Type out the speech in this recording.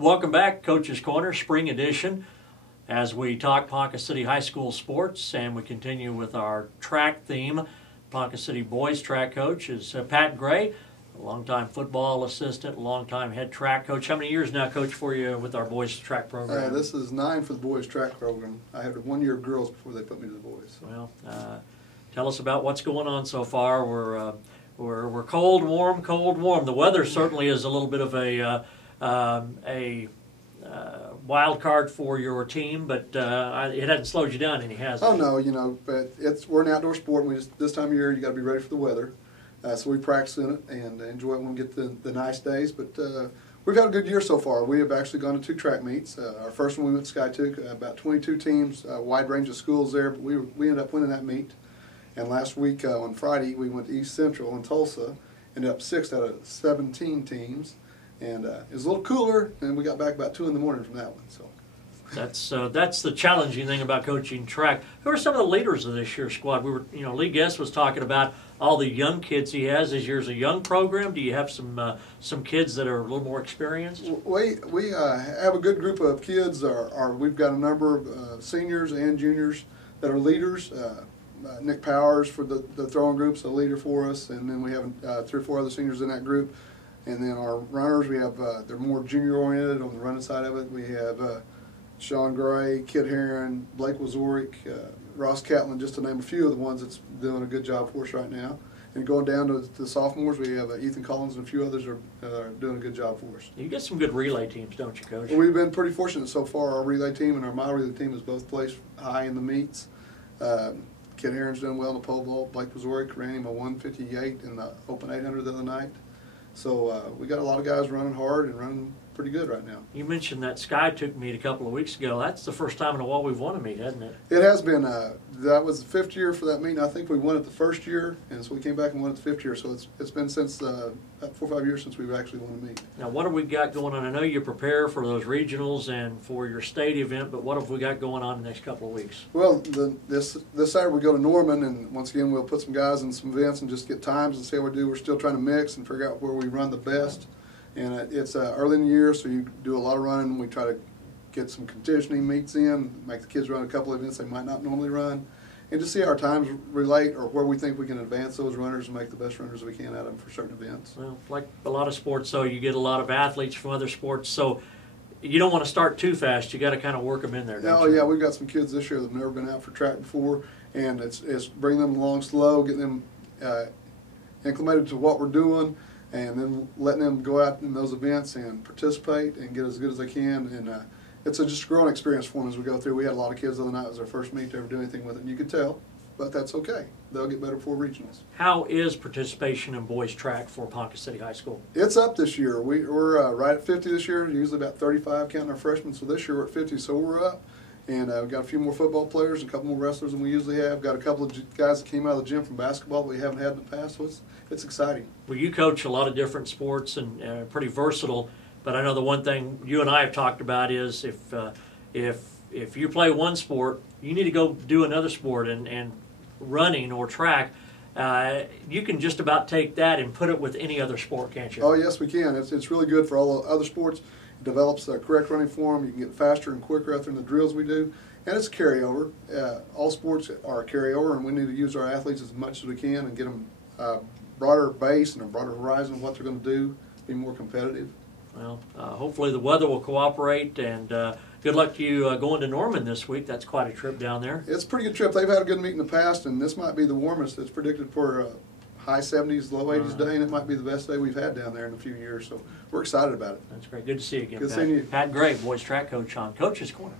Welcome back, Coach's Corner, Spring Edition, as we talk Ponca City High School sports, and we continue with our track theme. Ponca City boys track coach is Pat Gray, a longtime football assistant, longtime head track coach. How many years now, Coach, for you with our boys track program? This is 9 for the boys track program. I had 1 year of girls before they put me to the boys. Well, tell us about what's going on so far. We're cold, warm, cold, warm. The weather certainly is a little bit of a wild card for your team, but it hasn't slowed you down any, has it? Oh no, but we're an outdoor sport, and this time of year you got to be ready for the weather. So we practice in it and enjoy it when we get the nice days. But we've had a good year so far. We have actually gone to 2 track meets. Our first one we went to Skytook, about 22 teams, a wide range of schools there, but we ended up winning that meet. And last week on Friday we went to East Central in Tulsa, ended up 6th out of 17 teams. And it was a little cooler, and we got back about 2 in the morning from that one. So that's the challenging thing about coaching track. Who are some of the leaders of this year's squad? We were, Lee Guest was talking about all the young kids he has. This year's a young program. Do you have some kids that are a little more experienced? We have a good group of kids. We've got a number of seniors and juniors that are leaders. Nick Powers for the throwing group's a leader for us, and then we have 3 or 4 other seniors in that group. And then our runners, we have they're more junior oriented on the running side of it. We have Sean Gray, Kid Heron, Blake Wazoric, Ross Catlin, just to name a few of the ones that's doing a good job for us right now. And going down to the sophomores, we have Ethan Collins and a few others are doing a good job for us. You get some good relay teams, don't you, Coach? We've been pretty fortunate so far. Our relay team and our mile relay team has both placed high in the meets. Kid Heron's doing well in the pole vault. Blake Wazoric ran him a 1:58 in the Open 800 the other night. So we got a lot of guys running hard and running pretty good right now. You mentioned that Skytook meet a couple of weeks ago. That's the first time in a while we've won a meet, hasn't it? It has been. That was the 5th year for that meet. I think we won it the 1st year, and so we came back and won it the 5th year. So it's been since 4 or 5 years since we've actually won a meet. Now, what have we got going on? I know you prepare for those regionals and for your state event, but what have we got going on the next couple of weeks? Well, this Saturday we go to Norman, and once again we'll put some guys in some events and just get times and see how we do. We're still trying to mix and figure out where we run the best. And it's early in the year, so you do a lot of running. We try to get some conditioning meets in, make the kids run a couple of events they might not normally run, and just see how our times relate or where we think we can advance those runners and make the best runners we can out of them for certain events. Well, like a lot of sports, though, you get a lot of athletes from other sports, so you don't want to start too fast. You got to kind of work them in there, don't you? Yeah, we've got some kids this year that have never been out for track before, and it's bringing them along slow, getting them acclimated to what we're doing, and then letting them go out in those events and participate and get as good as they can. And it's just a growing experience for them as we go through. We had a lot of kids the other night. It was their first meet to ever do anything with it, and you could tell, but that's okay. They'll get better before regionals. How is participation in boys track for Ponca City High School? It's up this year. We're right at 50 this year, usually about 35 counting our freshmen, so this year we're at 50, so we're up. And we've got a few more football players, a couple more wrestlers than we usually have. Got a couple of guys that came out of the gym from basketball that we haven't had in the past, so it's exciting. Well, you coach a lot of different sports and pretty versatile, but I know the one thing you and I have talked about is if you play one sport, you need to go do another sport, and running or track, you can just about take that and put it with any other sport, can't you? Oh, yes, we can. It's really good for all the other sports. It develops a correct running form. You can get faster and quicker after the drills we do. And it's carryover. All sports are a carryover, and we need to use our athletes as much as we can and get them a broader base and a broader horizon of what they're going to do, be more competitive. Well, hopefully the weather will cooperate, and good luck to you going to Norman this week. That's quite a trip down there. It's a pretty good trip. They've had a good meet in the past, and this might be the warmest. It's predicted for high 70s, low 80s day, and it might be the best day we've had down there in a few years. So we're excited about it. That's great. Good to see you again, Good Pat. seeing you. Pat Gray, boys track coach on Coach's Corner.